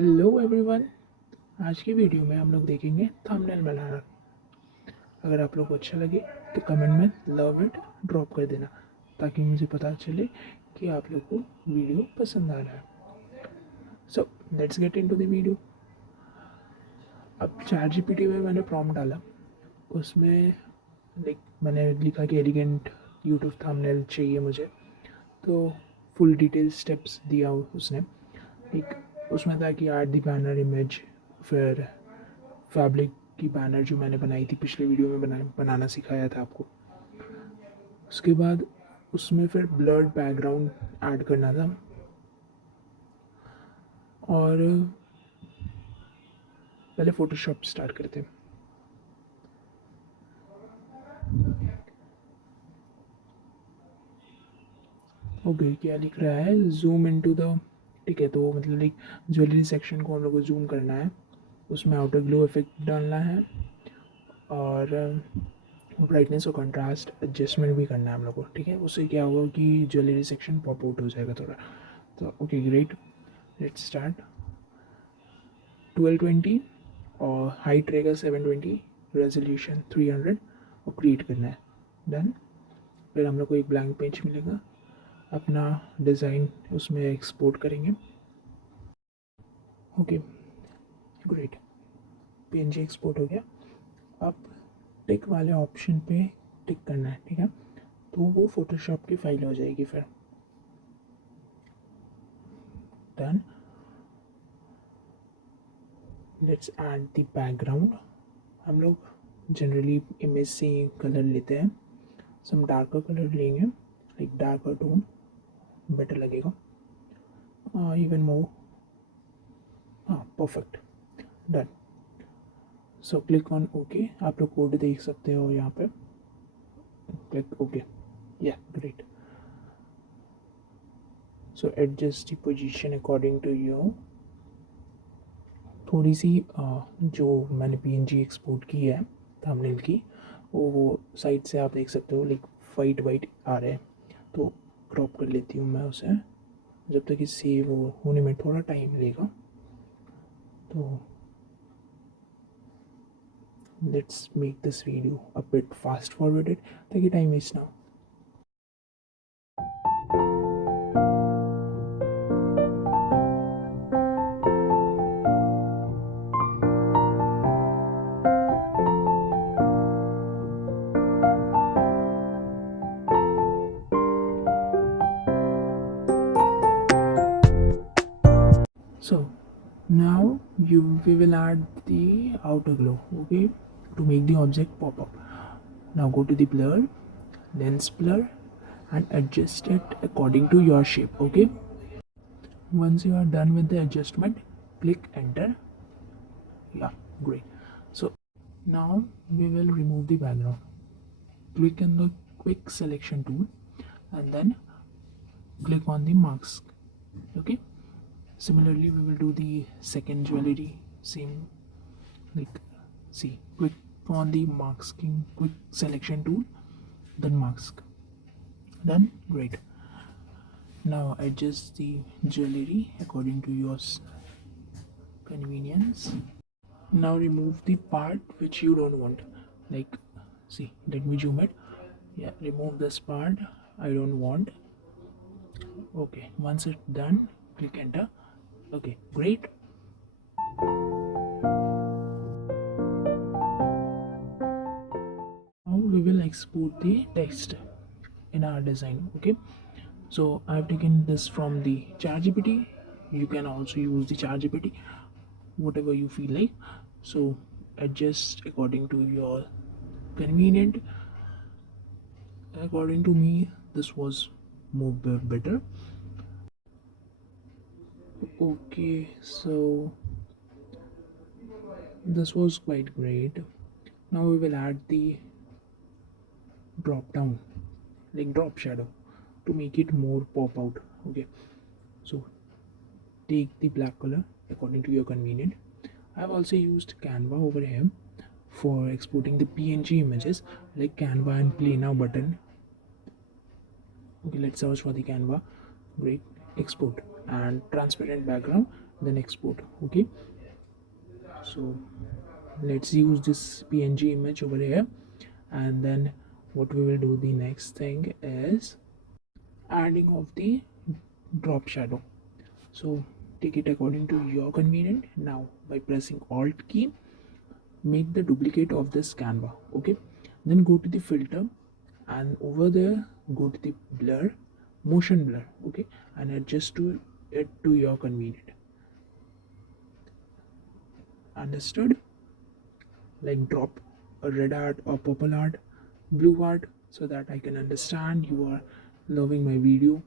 Hello everyone. आज की video में हम लोग देखेंगे थंबनेल बनाना। अगर आप लोग को अच्छा लगे तो कमेंट में लव इट ड्रॉप कर देना, ताकि मुझे पता चले कि आप लोग को वीडियो पसंद आ रहा है। So let's get into the video. अब ChatGPT में मैंने प्रॉम्प्ट डाला, उसमें मैंने लिखा कि एलिगेंट यूट्यूब थंबनेल चाहिए मुझे, तो फुल डिटेल स्टेप्स दिया उसने। एक उसमें था कि ऐड द बैनर इमेज, फिर फैब्रिक की बैनर जो मैंने बनाई थी पिछले वीडियो में बनाना सिखाया था आपको। उसके बाद उसमें फिर ब्लर्ड बैकग्राउंड ऐड करना था, और पहले फोटोशॉप स्टार्ट करते हैं। ओके, क्या लिख रहा है, जूम इनटू द, ठीक है, तो मतलब एक ज्वेलरी सेक्शन को हम लोग को जूम करना है, उसमें आउटर ग्लो इफेक्ट डालना है, और ब्राइटनेस और कंट्रास्ट एडजस्टमेंट भी करना है हम लोग को। ठीक है, उससे क्या होगा कि ज्वेलरी सेक्शन पॉप आउट हो जाएगा थोड़ा। तो ओके ग्रेट, लेट्स स्टार्ट। 1220 और हाइट रहेगा 720, रेजोल्यूशन 300, और क्रिएट करना है। डन। फिर हम लोग को एक ब्लैंक पेज मिलेगा, अपना डिज़ाइन उसमें एक्सपोर्ट करेंगे। ओके ग्रेट, पीएनजी एक्सपोर्ट हो गया। अब टिक वाले ऑप्शन पे टिक करना है, ठीक है, तो वो फोटोशॉप की फाइल हो जाएगी फिर। Done. Let's add the background. हम लोग जनरली इमेज से कलर लेते हैं, सम डार्कर कलर लेंगे, लाइक डार्कर टोन बेटर लगेगा, इवन मोर। हाँ perfect, done. So click on okay. आप लोग कोड देख सकते हो यहाँ पे, क्लिक ओके, या great. So adjust the position according to you. थोड़ी सी जो मैंने पीएनजी एक्सपोर्ट की है थंबनेल की, वो साइड से आप देख सकते हो, लाइक वाइट वाइट आ रहे हैं, तो क्रॉप कर लेती हूँ मैं उसे। जब तक कि सेव होने में थोड़ा टाइम लेगा, तो let's make this video a bit fast forwarded ताकि टाइम वेस्ट ना हो। So now we will add the outer glow, okay, to make the object pop up. Now go to the blur, lens blur, and adjust it according to your shape. Okay, once you are done with the adjustment, click enter. Yeah, great. So now we will remove the background. Click on the quick selection tool and then click on the mask. Okay, similarly we will do the second jewelry, same, like, see, click on the masking quick selection tool, then mask. Done. Great. Now adjust the jewelry according to your convenience. Now remove the part which you don't want, like, see, let me zoom it. Yeah, remove this part I don't want. Okay, once it's done, click enter. Okay, great. Now we will export the text in our design. Okay, so I have taken this from the ChatGPT. You can also use the ChatGPT, whatever you feel like. So adjust according to your convenient. According to me, this was more better. Okay, so this was quite great. Now we will add the drop down, like drop shadow, to make it more pop out. Okay, so take the black color according to your convenient. I have also used Canva over here for exporting the PNG images, like Canva and Play Now button. Okay, let's search for the Canva. Great. Export and transparent background. then export. Okay, so let's use this PNG image over here, and then what we will do, the next thing is adding of the drop shadow. So take it according to your convenient. Now by pressing alt key, make the duplicate of this canva. Okay, then go to the filter, and over there go to the blur, motion blur. Okay, and adjust to it to your convenient. Understood? Like drop a red art or purple art, blue art, so that I can understand you are loving my video,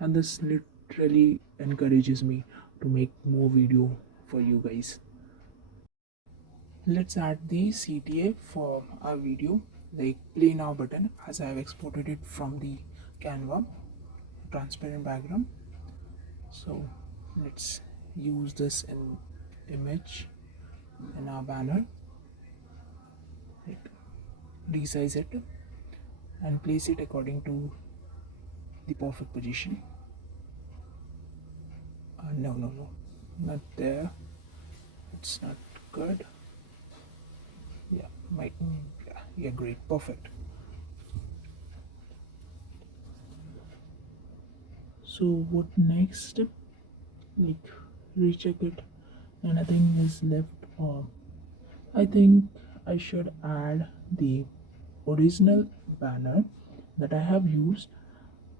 and this literally encourages me to make more video for you guys. Let's add the CTA for our video, like play now button, as I have exported it from the Canva transparent background. So let's use this in image in our banner, like resize it and place it according to the perfect position. No, not there. It's not good. Yeah, yeah, great, perfect. So what next? Like recheck it. Anything is left, or I think I should add the original banner that I have used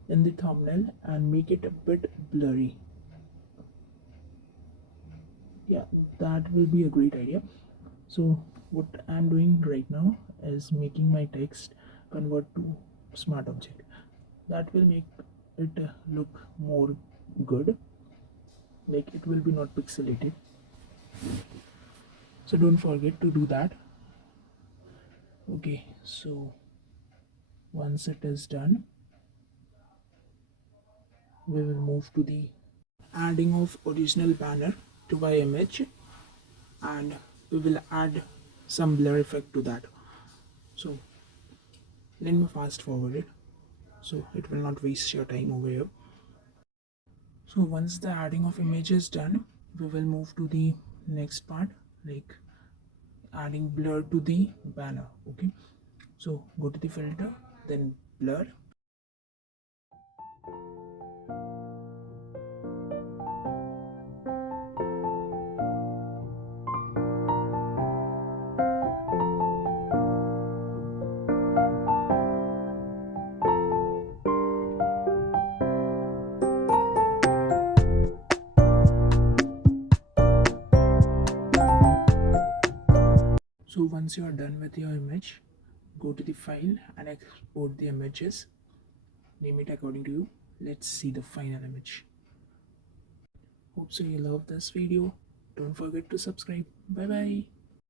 in the thumbnail and make it a bit blurry. Yeah, that will be a great idea. So what I'm doing right now is making my text convert to smart object. That will make it look more good, like it will be not pixelated. So don't forget to do that. Okay, so once it is done, we will move to the adding of original banner to my image, and we will add some blur effect to that. So let me fast forward it so it will not waste your time over here. So once the adding of image is done, we will move to the next part, like adding blur to the banner. Okay, so go to the filter, then blur. So once you are done with your image, go to the file and export the images. Name it according to you. Let's see the final image. Hope so you love this video. Don't forget to subscribe. Bye bye.